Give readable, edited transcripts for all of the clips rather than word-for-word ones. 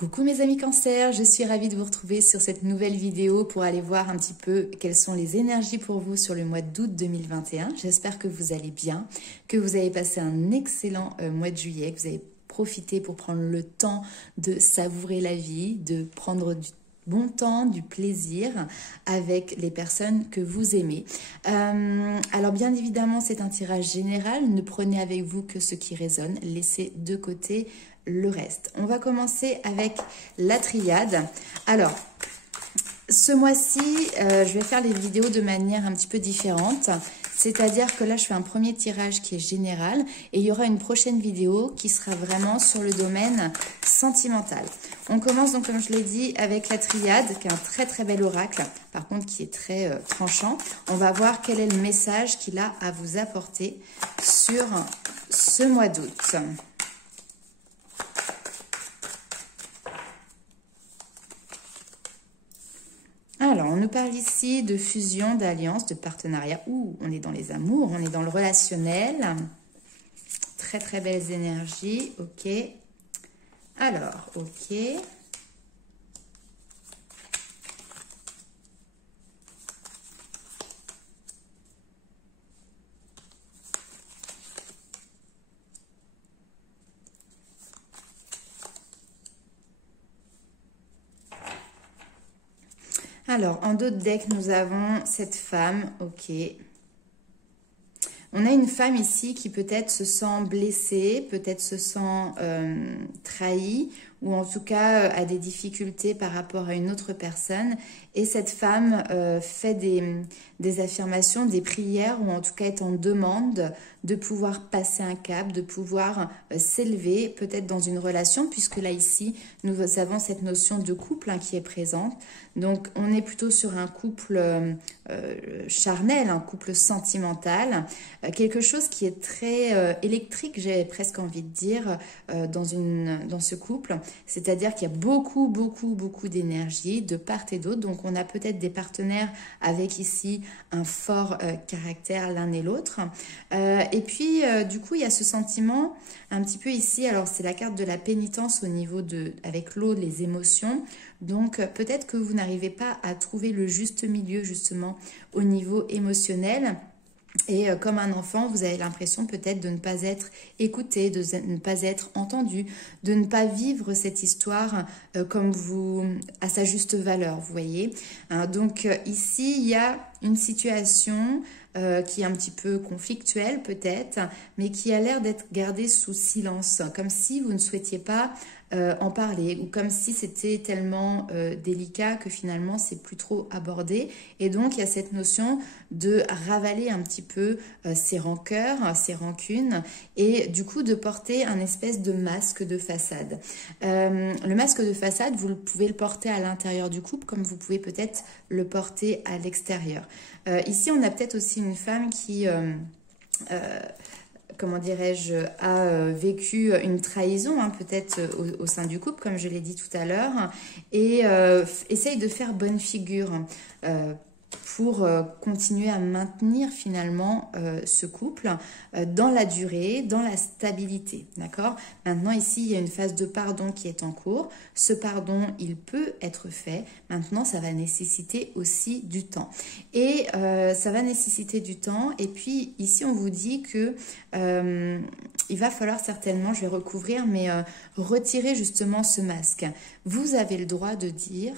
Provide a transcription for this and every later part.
Coucou mes amis Cancer, je suis ravie de vous retrouver sur cette nouvelle vidéo pour aller voir un petit peu quelles sont les énergies pour vous sur le mois d'août 2021. J'espère que vous allez bien, que vous avez passé un excellent mois de juillet, que vous avez profité pour prendre le temps de savourer la vie, de prendre du bon temps, du plaisir avec les personnes que vous aimez. Alors bien évidemment, c'est un tirage général. Ne prenez avec vous que ce qui résonne. Laissez de côté le reste. On va commencer avec la triade. Alors, ce mois-ci, je vais faire les vidéos de manière un petit peu différente. C'est-à-dire que là, je fais un premier tirage qui est général et il y aura une prochaine vidéo qui sera vraiment sur le domaine sentimental. On commence donc, comme je l'ai dit, avec la triade, qui est un très très bel oracle, par contre qui est très tranchant. On va voir quel est le message qu'il a à vous apporter sur ce mois d'août. Alors, on nous parle ici de fusion, d'alliance, de partenariat. Ouh, on est dans les amours, on est dans le relationnel. Très, très belles énergies. Ok. Alors, ok. Alors, en d'autres decks, nous avons cette femme, ok. On a une femme ici qui peut-être se sent blessée, peut-être se sent trahie, ou en tout cas a des difficultés par rapport à une autre personne. Et cette femme fait des affirmations, des prières, ou en tout cas est en demande de pouvoir passer un cap, de pouvoir s'élever, peut-être dans une relation, puisque là ici, nous avons cette notion de couple qui est présente. Donc on est plutôt sur un couple charnel, un couple sentimental, quelque chose qui est très électrique, j'ai presque envie de dire, dans ce couple. C'est-à-dire qu'il y a beaucoup d'énergie de part et d'autre. Donc on a peut-être des partenaires avec ici un fort caractère l'un et l'autre. Et puis du coup il y a ce sentiment un petit peu ici, alors c'est la carte de la pénitence au niveau avec l'eau, les émotions. Donc peut-être que vous n'arrivez pas à trouver le juste milieu justement au niveau émotionnel. Et comme un enfant, vous avez l'impression peut-être de ne pas être écouté, de ne pas être entendu, de ne pas vivre cette histoire comme à sa juste valeur, vous voyez. Donc ici, il y a une situation qui est un petit peu conflictuelle peut-être, mais qui a l'air d'être gardée sous silence, comme si vous ne souhaitiez pas en parler, ou comme si c'était tellement délicat que finalement c'est plus trop abordé. Et donc il y a cette notion de ravaler un petit peu ses rancœurs, ses rancunes, et du coup de porter un espèce de masque de façade. Le masque de façade, vous pouvez le porter à l'intérieur du couple, comme vous pouvez peut-être le porter à l'extérieur. Ici on a peut-être aussi une femme qui comment dirais-je, a vécu une trahison, peut-être au sein du couple, comme je l'ai dit tout à l'heure, et essaye de faire bonne figure pour continuer à maintenir finalement ce couple dans la durée, dans la stabilité, d'accord? Maintenant ici, il y a une phase de pardon qui est en cours. Ce pardon, il peut être fait. Maintenant, ça va nécessiter aussi du temps. Et ça va nécessiter du temps. Et puis ici, on vous dit que il va falloir certainement, je vais recouvrir, mais retirer justement ce masque. Vous avez le droit de dire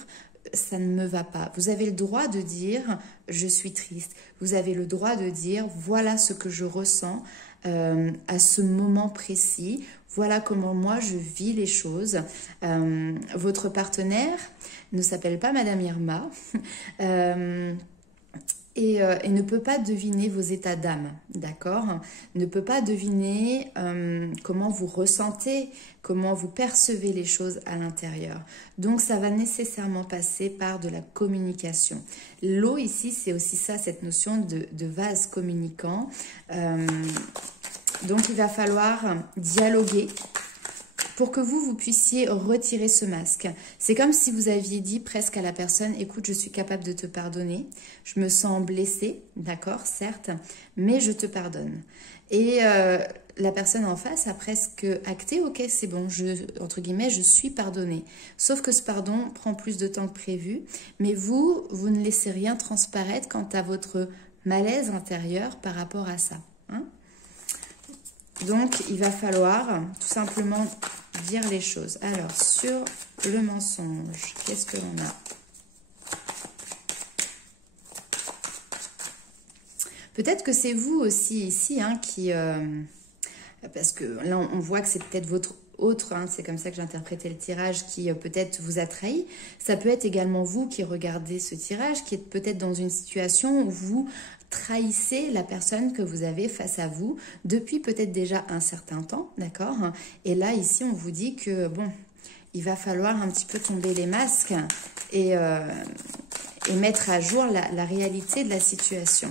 ça ne me va pas. Vous avez le droit de dire je suis triste. Vous avez le droit de dire voilà ce que je ressens à ce moment précis. Voilà comment moi je vis les choses. Votre partenaire ne s'appelle pas Madame Irma. Et ne peut pas deviner vos états d'âme, d'accord? Ne peut pas deviner comment vous ressentez, comment vous percevez les choses à l'intérieur. Donc ça va nécessairement passer par de la communication. L'eau ici, c'est aussi ça, cette notion de vase communicant. Donc il va falloir dialoguer pour que vous puissiez retirer ce masque. C'est comme si vous aviez dit presque à la personne, écoute, je suis capable de te pardonner, je me sens blessée, d'accord, certes, mais je te pardonne. Et la personne en face a presque acté, ok, c'est bon, entre guillemets, je suis pardonné. Sauf que ce pardon prend plus de temps que prévu, mais vous ne laissez rien transparaître quant à votre malaise intérieur par rapport à ça. Hein. Donc, il va falloir tout simplement dire les choses. Alors, sur le mensonge, qu'est-ce que l'on a? Peut-être que c'est vous aussi ici hein, qui... parce que là, on voit que c'est peut-être votre autre, hein, c'est comme ça que j'ai interprété le tirage, qui peut-être vous a trahi. Ça peut être également vous qui regardez ce tirage, qui êtes peut-être dans une situation où vous trahissez la personne que vous avez face à vous depuis peut-être déjà un certain temps, d'accord? Et là, ici, on vous dit que, bon, il va falloir un petit peu tomber les masques et mettre à jour la réalité de la situation.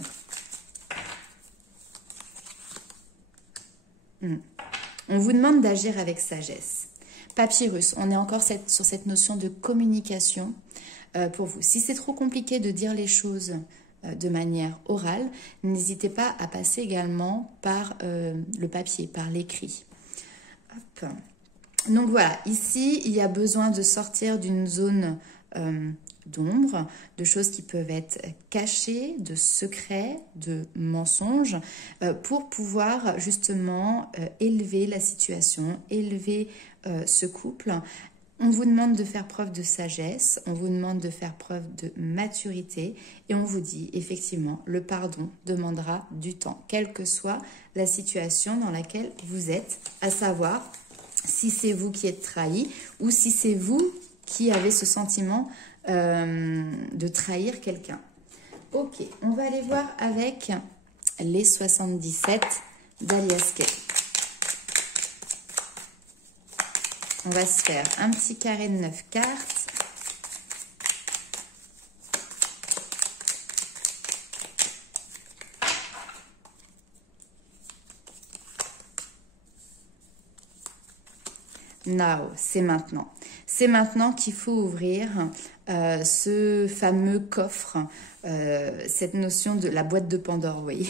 On vous demande d'agir avec sagesse. Papyrus, on est encore sur cette notion de communication pour vous. Si c'est trop compliqué de dire les choses de manière orale, n'hésitez pas à passer également par le papier, par l'écrit. Donc voilà, ici, il y a besoin de sortir d'une zone d'ombre, de choses qui peuvent être cachées, de secrets, de mensonges, pour pouvoir justement élever la situation, élever ce couple. On vous demande de faire preuve de sagesse, on vous demande de faire preuve de maturité et on vous dit effectivement le pardon demandera du temps, quelle que soit la situation dans laquelle vous êtes, à savoir si c'est vous qui êtes trahi ou si c'est vous qui avez ce sentiment de trahir quelqu'un. Ok, on va aller voir avec les 77 d'Alias Kay. On va se faire un petit carré de 9 cartes. Now, c'est maintenant. C'est maintenant qu'il faut ouvrir ce fameux coffre, cette notion de la boîte de Pandore, vous voyez.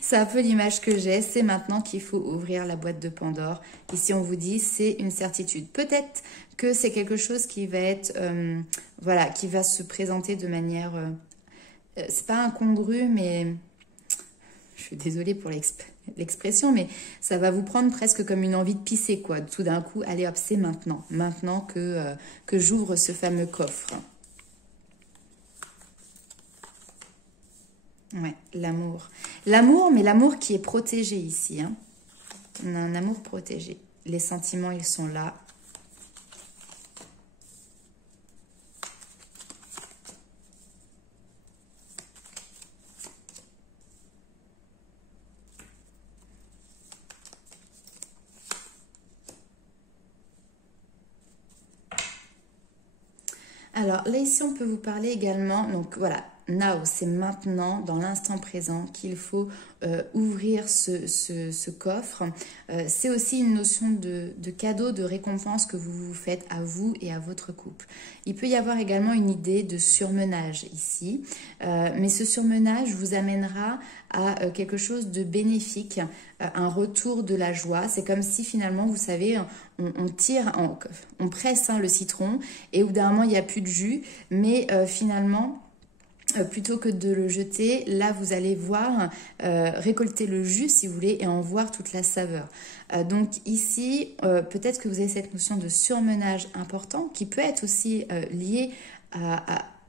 C'est un peu l'image que j'ai, c'est maintenant qu'il faut ouvrir la boîte de Pandore. Ici, on vous dit, c'est une certitude. Peut-être que c'est quelque chose qui va être, voilà, qui va se présenter de manière, c'est pas incongru, mais je suis désolée pour l'expression, mais ça va vous prendre presque comme une envie de pisser, quoi. Tout d'un coup, allez hop, c'est maintenant. Maintenant que j'ouvre ce fameux coffre. Ouais, l'amour. L'amour, mais l'amour qui est protégé ici. Hein. On a un amour protégé. Les sentiments, ils sont là. Alors là, ici, on peut vous parler également, donc voilà, now, c'est maintenant, dans l'instant présent, qu'il faut ouvrir ce coffre. C'est aussi une notion de cadeau, de récompense que vous vous faites à vous et à votre couple. Il peut y avoir également une idée de surmenage ici, mais ce surmenage vous amènera à quelque chose de bénéfique, un retour de la joie. C'est comme si finalement, vous savez, on presse le citron et au bout d'un moment, il n'y a plus de jus, mais finalement... plutôt que de le jeter, là vous allez voir, récolter le jus si vous voulez et en voir toute la saveur. Donc ici, peut-être que vous avez cette notion de surmenage important qui peut être aussi lié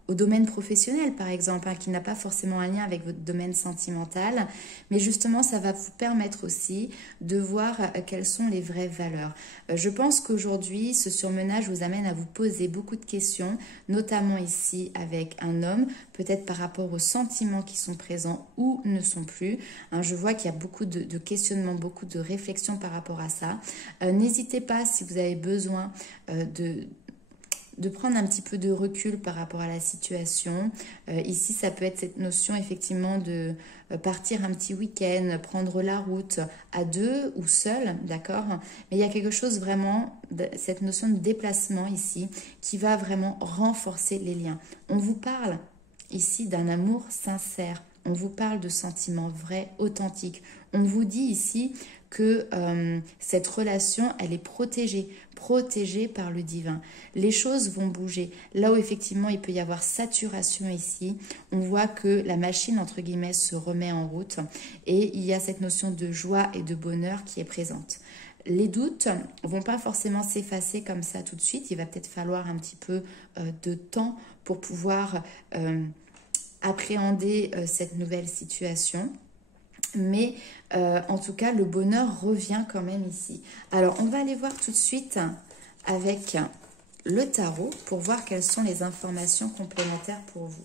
au domaine professionnel par exemple, hein, qui n'a pas forcément un lien avec votre domaine sentimental, mais justement ça va vous permettre aussi de voir quelles sont les vraies valeurs. Je pense qu'aujourd'hui ce surmenage vous amène à vous poser beaucoup de questions, notamment ici avec un homme, peut-être par rapport aux sentiments qui sont présents ou ne sont plus. Hein, je vois qu'il y a beaucoup de questionnements, beaucoup de réflexions par rapport à ça. N'hésitez pas si vous avez besoin de prendre un petit peu de recul par rapport à la situation. Ici, ça peut être cette notion effectivement de partir un petit week-end, prendre la route à deux ou seul, d'accord? Mais il y a quelque chose vraiment, cette notion de déplacement ici, qui va vraiment renforcer les liens. On vous parle ici d'un amour sincère. On vous parle de sentiments vrais, authentiques. On vous dit ici que cette relation, elle est protégée par le divin. Les choses vont bouger. Là où effectivement il peut y avoir saturation ici, on voit que la machine entre guillemets se remet en route et il y a cette notion de joie et de bonheur qui est présente. Les doutes vont pas forcément s'effacer comme ça tout de suite. Il va peut-être falloir un petit peu de temps pour pouvoir appréhender cette nouvelle situation. Mais en tout cas, le bonheur revient quand même ici. Alors, on va aller voir tout de suite avec le tarot pour voir quelles sont les informations complémentaires pour vous.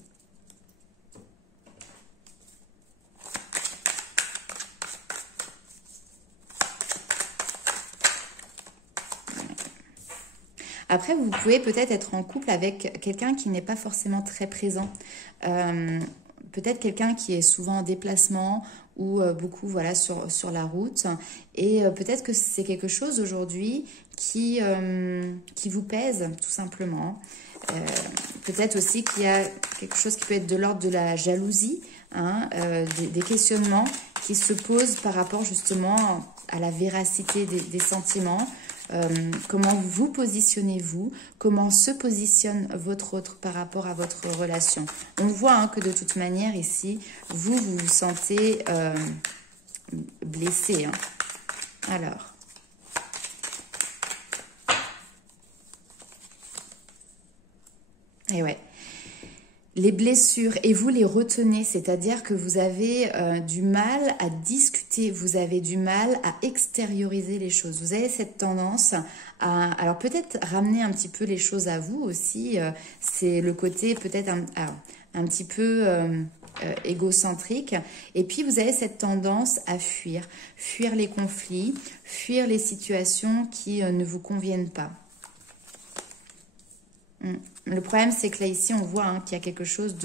Après, vous pouvez peut-être être en couple avec quelqu'un qui n'est pas forcément très présent. Peut-être quelqu'un qui est souvent en déplacement ou beaucoup voilà, sur la route. Et peut-être que c'est quelque chose aujourd'hui qui vous pèse, tout simplement. Peut-être aussi qu'il y a quelque chose qui peut être de l'ordre de la jalousie, hein, des questionnements qui se posent par rapport justement à la véracité des sentiments. Comment vous positionnez-vous, comment se positionne votre autre par rapport à votre relation. On voit hein, que de toute manière ici, vous vous sentez blessé. Hein. Alors, et ouais. Les blessures, et vous les retenez, c'est-à-dire que vous avez du mal à discuter, vous avez du mal à extérioriser les choses. Vous avez cette tendance à, alors peut-être ramener un petit peu les choses à vous aussi, c'est le côté peut-être un petit peu égocentrique. Et puis vous avez cette tendance à fuir les conflits, fuir les situations qui ne vous conviennent pas. Le problème, c'est que là, ici, on voit hein, qu'il y a quelque chose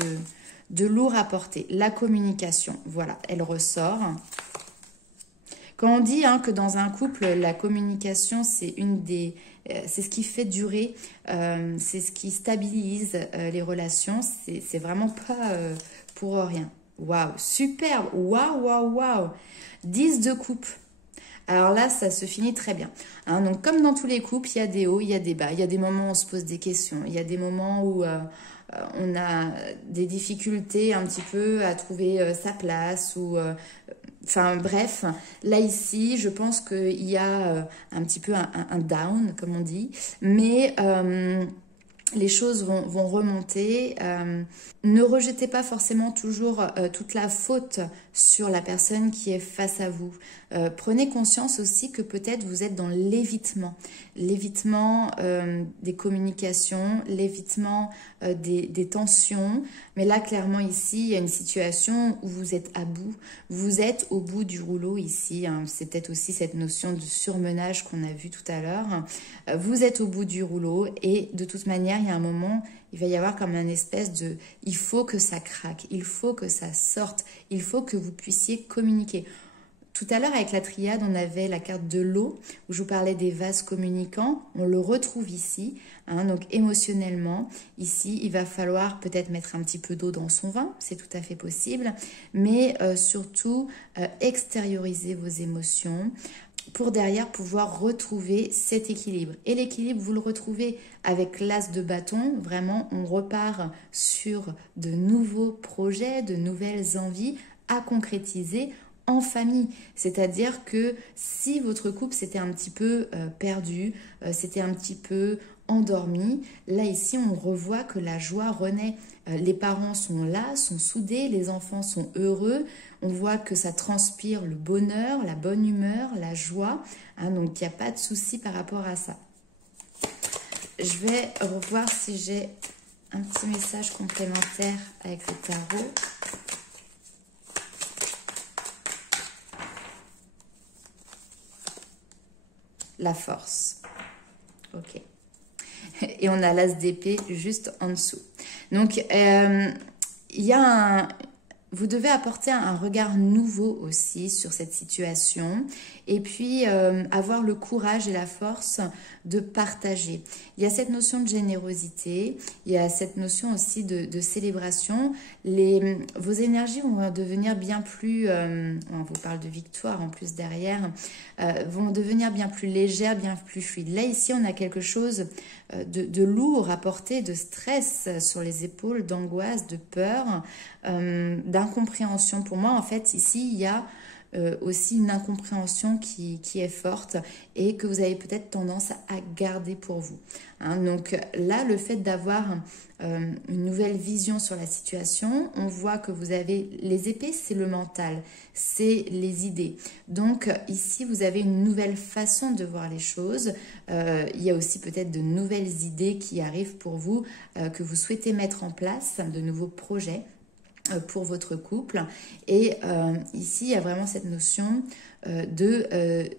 de lourd à porter. La communication, voilà, elle ressort. Quand on dit hein, que dans un couple, la communication, c'est c'est ce qui fait durer, c'est ce qui stabilise les relations. C'est vraiment pas pour rien. Waouh, superbe, waouh. 10 de coupe. Alors là, ça se finit très bien. Hein, donc, comme dans tous les couples, il y a des hauts, il y a des bas. Il y a des moments où on se pose des questions. Il y a des moments où on a des difficultés un petit peu à trouver sa place. Enfin, bref. Là, ici, je pense qu'il y a un petit peu un down, comme on dit. Mais les choses vont remonter. Ne rejetez pas forcément toujours toute la faute sur la personne qui est face à vous. Prenez conscience aussi que peut-être vous êtes dans l'évitement. L'évitement des communications, l'évitement des tensions. Mais là, clairement, ici, il y a une situation où vous êtes à bout. Vous êtes au bout du rouleau ici. Hein. C'est peut-être aussi cette notion de surmenage qu'on a vu tout à l'heure. Vous êtes au bout du rouleau et de toute manière, il y a un moment, il va y avoir comme un espèce de... Il faut que ça craque, il faut que ça sorte, il faut que vous puissiez communiquer. Tout à l'heure, avec la triade, on avait la carte de l'eau, où je vous parlais des vases communicants. On le retrouve ici. Hein, donc, émotionnellement, ici, il va falloir peut-être mettre un petit peu d'eau dans son vin. C'est tout à fait possible. Mais surtout, extérioriser vos émotions pour derrière pouvoir retrouver cet équilibre. Et l'équilibre, vous le retrouvez avec l'as de bâton. Vraiment, on repart sur de nouveaux projets, de nouvelles envies à concrétiser en famille. C'est-à-dire que si votre couple s'était un petit peu perdu, c'était un petit peu endormi, là ici on revoit que la joie renaît. Les parents sont là, sont soudés, les enfants sont heureux, on voit que ça transpire le bonheur, la bonne humeur, la joie, hein, donc il n'y a pas de souci par rapport à ça. Je vais revoir si j'ai un petit message complémentaire avec le tarot. La force. Ok. Et on a l'as d'épée juste en dessous. Donc, il y a vous devez apporter un regard nouveau aussi sur cette situation et puis avoir le courage et la force de partager. Il y a cette notion de générosité, il y a cette notion aussi de célébration. Vos énergies vont devenir bien plus, on vous parle de victoire en plus derrière, vont devenir bien plus légères, bien plus fluides. Là ici on a quelque chose de lourd à porter, de stress sur les épaules, d'angoisse, de peur, d'incompréhension. Pour moi, en fait, ici, il y a aussi une incompréhension qui est forte et que vous avez peut-être tendance à garder pour vous. Hein. Donc là, le fait d'avoir une nouvelle vision sur la situation, on voit que vous avez les épées, c'est le mental, c'est les idées. Donc ici, vous avez une nouvelle façon de voir les choses. Il y a aussi peut-être de nouvelles idées qui arrivent pour vous, que vous souhaitez mettre en place, de nouveaux projets pour votre couple. Et ici, il y a vraiment cette notion de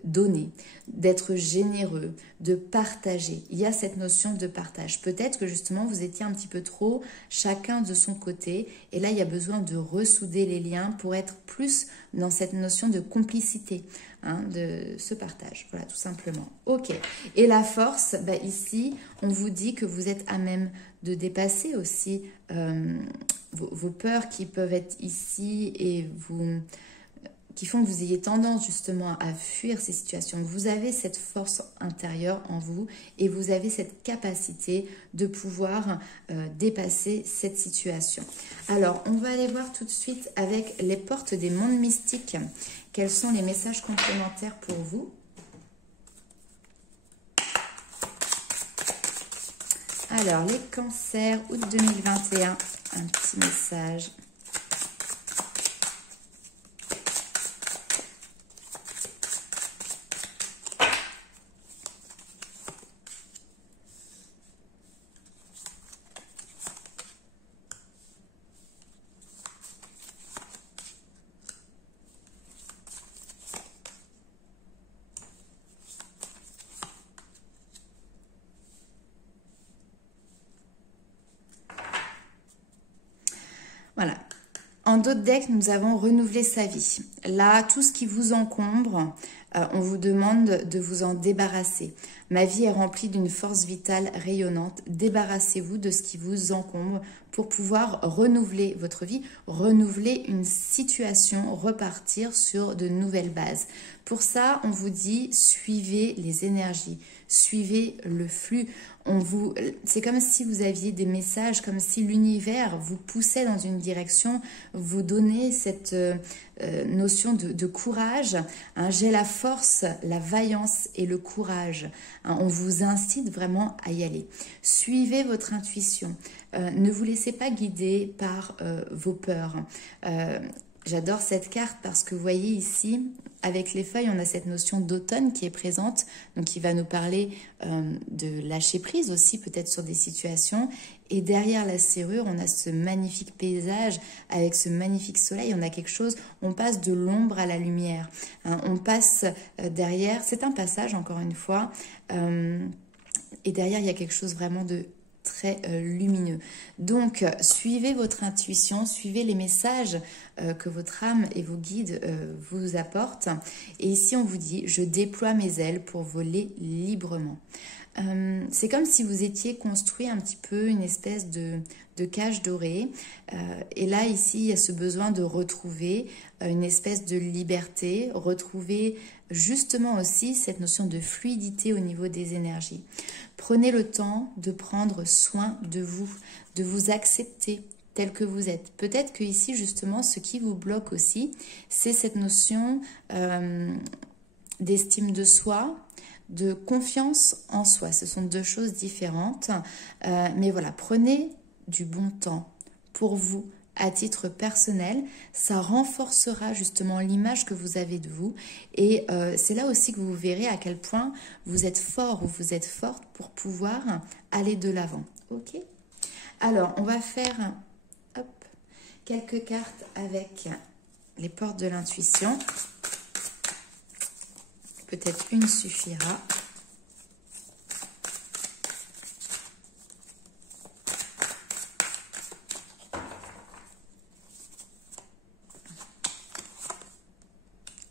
donner, d'être généreux, de partager. Il y a cette notion de partage. Peut-être que justement, vous étiez un petit peu trop chacun de son côté. Et là, il y a besoin de ressouder les liens pour être plus dans cette notion de complicité, hein, de ce partage. Voilà, tout simplement. Ok. Et la force, bah, ici, on vous dit que vous êtes à même de dépasser aussi vos peurs qui peuvent être ici et qui font que vous ayez tendance justement à fuir ces situations. Vous avez cette force intérieure en vous et vous avez cette capacité de pouvoir dépasser cette situation. Alors, on va aller voir tout de suite avec les portes des mondes mystiques. Quels sont les messages complémentaires pour vous ? Alors, les cancers, août 2021, un petit message. Voilà. En d'autres decks, nous avons renouvelé sa vie. Là, tout ce qui vous encombre, on vous demande de vous en débarrasser. Ma vie est remplie d'une force vitale rayonnante. Débarrassez-vous de ce qui vous encombre pour pouvoir renouveler votre vie, renouveler une situation, repartir sur de nouvelles bases. Pour ça, on vous dit, suivez les énergies, suivez le flux. C'est comme si vous aviez des messages, comme si l'univers vous poussait dans une direction, vous donnait cette notion de courage. Hein, j'ai la force, la vaillance et le courage. Hein, on vous incite vraiment à y aller. Suivez votre intuition. Ne vous laissez pas guider par vos peurs. J'adore cette carte parce que vous voyez ici, avec les feuilles, on a cette notion d'automne qui est présente, donc qui va nous parler de lâcher prise aussi, peut-être sur des situations. Et derrière la serrure, on a ce magnifique paysage avec ce magnifique soleil. On a quelque chose, on passe de l'ombre à la lumière. Hein, on passe derrière, c'est un passage encore une fois. Et derrière, il y a quelque chose vraiment de très lumineux. Donc, suivez votre intuition, suivez les messages que votre âme et vos guides vous apportent. Et ici, on vous dit, je déploie mes ailes pour voler librement. C'est comme si vous étiez construit un petit peu une espèce de cage dorée. Et là, ici, il y a ce besoin de retrouver une espèce de liberté, retrouver justement aussi cette notion de fluidité au niveau des énergies. Prenez le temps de prendre soin de vous accepter tel que vous êtes. Peut-être que ici, justement, ce qui vous bloque aussi, c'est cette notion d'estime de soi, de confiance en soi. Ce sont deux choses différentes. Mais voilà, prenez du bon temps pour vous à titre personnel. Ça renforcera justement l'image que vous avez de vous. Et c'est là aussi que vous verrez à quel point vous êtes fort ou vous êtes forte pour pouvoir aller de l'avant. Ok ? Alors, on va faire quelques cartes avec les portes de l'intuition. Peut-être une suffira.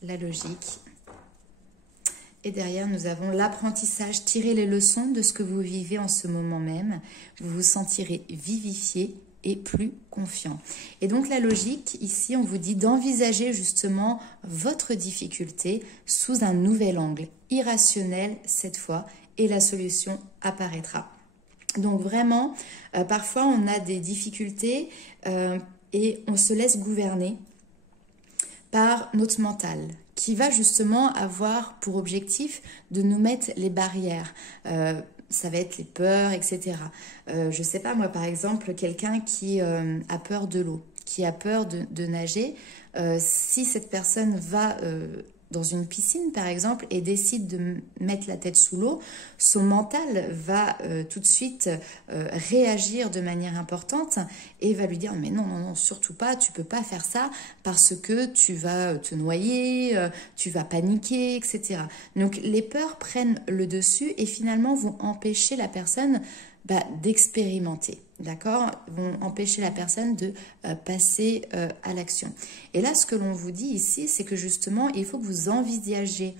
la logique. Et derrière, nous avons l'apprentissage. Tirez les leçons de ce que vous vivez en ce moment même. Vous vous sentirez vivifié et plus confiant. Et donc la logique, ici, on vous dit d'envisager justement votre difficulté sous un nouvel angle, irrationnel cette fois, et la solution apparaîtra. Donc vraiment, parfois on a des difficultés et on se laisse gouverner par notre mental, qui va justement avoir pour objectif de nous mettre les barrières. Ça va être les peurs, etc. Je sais pas, moi par exemple, quelqu'un qui a peur de l'eau, qui a peur de nager, si cette personne va dans une piscine par exemple et décide de mettre la tête sous l'eau, son mental va tout de suite réagir de manière importante et va lui dire mais non, non, non, surtout pas, tu peux pas faire ça parce que tu vas te noyer, tu vas paniquer, etc. Donc les peurs prennent le dessus et finalement vont empêcher la personne d'expérimenter, d'accord, vont empêcher la personne de passer à l'action. Et là, ce que l'on vous dit ici, c'est que justement, il faut que vous envisagiez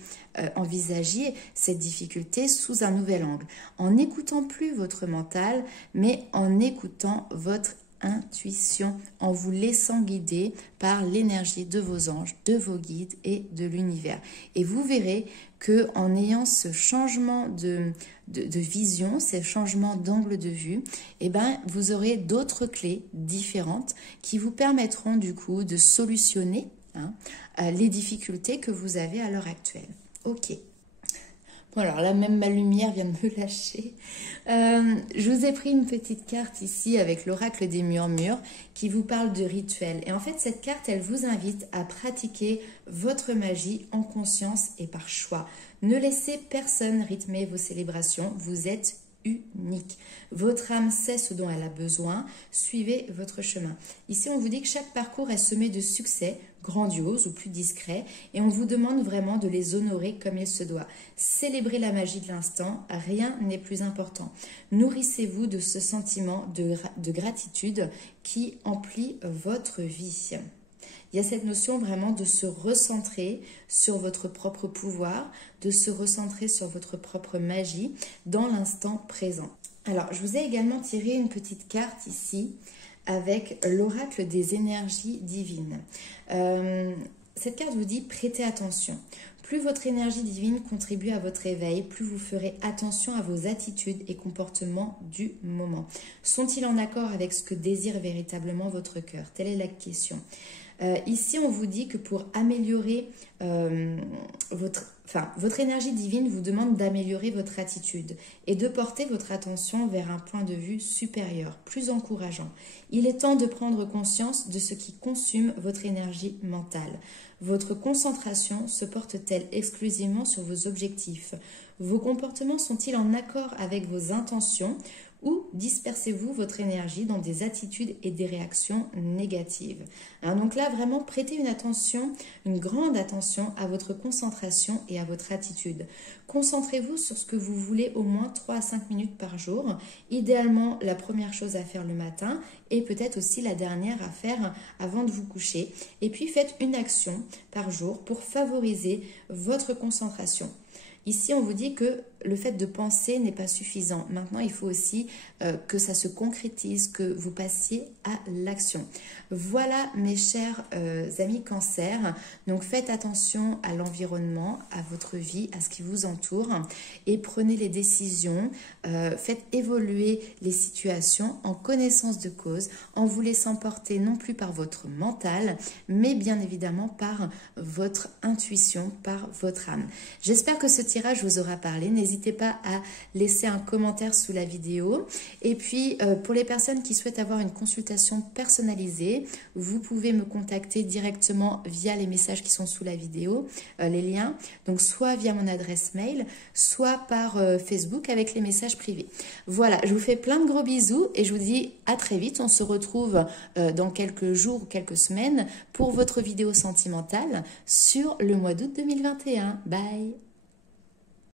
cette difficulté sous un nouvel angle, en n'écoutant plus votre mental, mais en écoutant votre intuition, en vous laissant guider par l'énergie de vos anges, de vos guides et de l'univers. Et vous verrez que en ayant ce changement de vision, ces changements d'angle de vue, vous aurez d'autres clés différentes qui vous permettront du coup de solutionner les difficultés que vous avez à l'heure actuelle. Ok. Bon alors là même ma lumière vient de me lâcher. Je vous ai pris une petite carte ici avec l'oracle des murmures qui vous parle de rituel. Et en fait cette carte elle vous invite à pratiquer votre magie en conscience et par choix. Ne laissez personne rythmer vos célébrations, vous êtes unique. Votre âme sait ce dont elle a besoin, suivez votre chemin. Ici on vous dit que chaque parcours est semé de succès, grandiose ou plus discret, et on vous demande vraiment de les honorer comme il se doit. Célébrez la magie de l'instant, rien n'est plus important. Nourrissez-vous de ce sentiment de gratitude qui emplit votre vie. Il y a cette notion vraiment de se recentrer sur votre propre pouvoir, de se recentrer sur votre propre magie dans l'instant présent. Alors, je vous ai également tiré une petite carte ici avec l'oracle des énergies divines. Cette carte vous dit « Prêtez attention ». Plus votre énergie divine contribue à votre éveil, plus vous ferez attention à vos attitudes et comportements du moment. Sont-ils en accord avec ce que désire véritablement votre cœur? Telle est la question. Ici, on vous dit que pour améliorer votre énergie divine vous demande d'améliorer votre attitude et de porter votre attention vers un point de vue supérieur, plus encourageant. Il est temps de prendre conscience de ce qui consume votre énergie mentale. Votre concentration se porte-t-elle exclusivement sur vos objectifs? Vos comportements sont-ils en accord avec vos intentions? Ou dispersez-vous votre énergie dans des attitudes et des réactions négatives? Donc là, vraiment, prêtez une grande attention à votre concentration et à votre attitude. Concentrez-vous sur ce que vous voulez au moins 3 à 5 minutes par jour. Idéalement, la première chose à faire le matin et peut-être aussi la dernière à faire avant de vous coucher. Et puis, faites une action par jour pour favoriser votre concentration. Ici, on vous dit que le fait de penser n'est pas suffisant. Maintenant, il faut aussi que ça se concrétise, que vous passiez à l'action. Voilà, mes chers amis Cancer. Donc, faites attention à l'environnement, à votre vie, à ce qui vous entoure et prenez les décisions. Faites évoluer les situations en connaissance de cause, en vous laissant porter non plus par votre mental, mais bien évidemment par votre intuition, par votre âme. J'espère que ce tirage vous aura parlé. N'hésitez pas à laisser un commentaire sous la vidéo. Et puis, pour les personnes qui souhaitent avoir une consultation personnalisée, vous pouvez me contacter directement via les messages qui sont sous la vidéo, les liens. Donc, soit via mon adresse mail, soit par Facebook avec les messages privés. Voilà, je vous fais plein de gros bisous et je vous dis à très vite. On se retrouve dans quelques jours ou quelques semaines pour votre vidéo sentimentale sur le mois d'août 2021. Bye!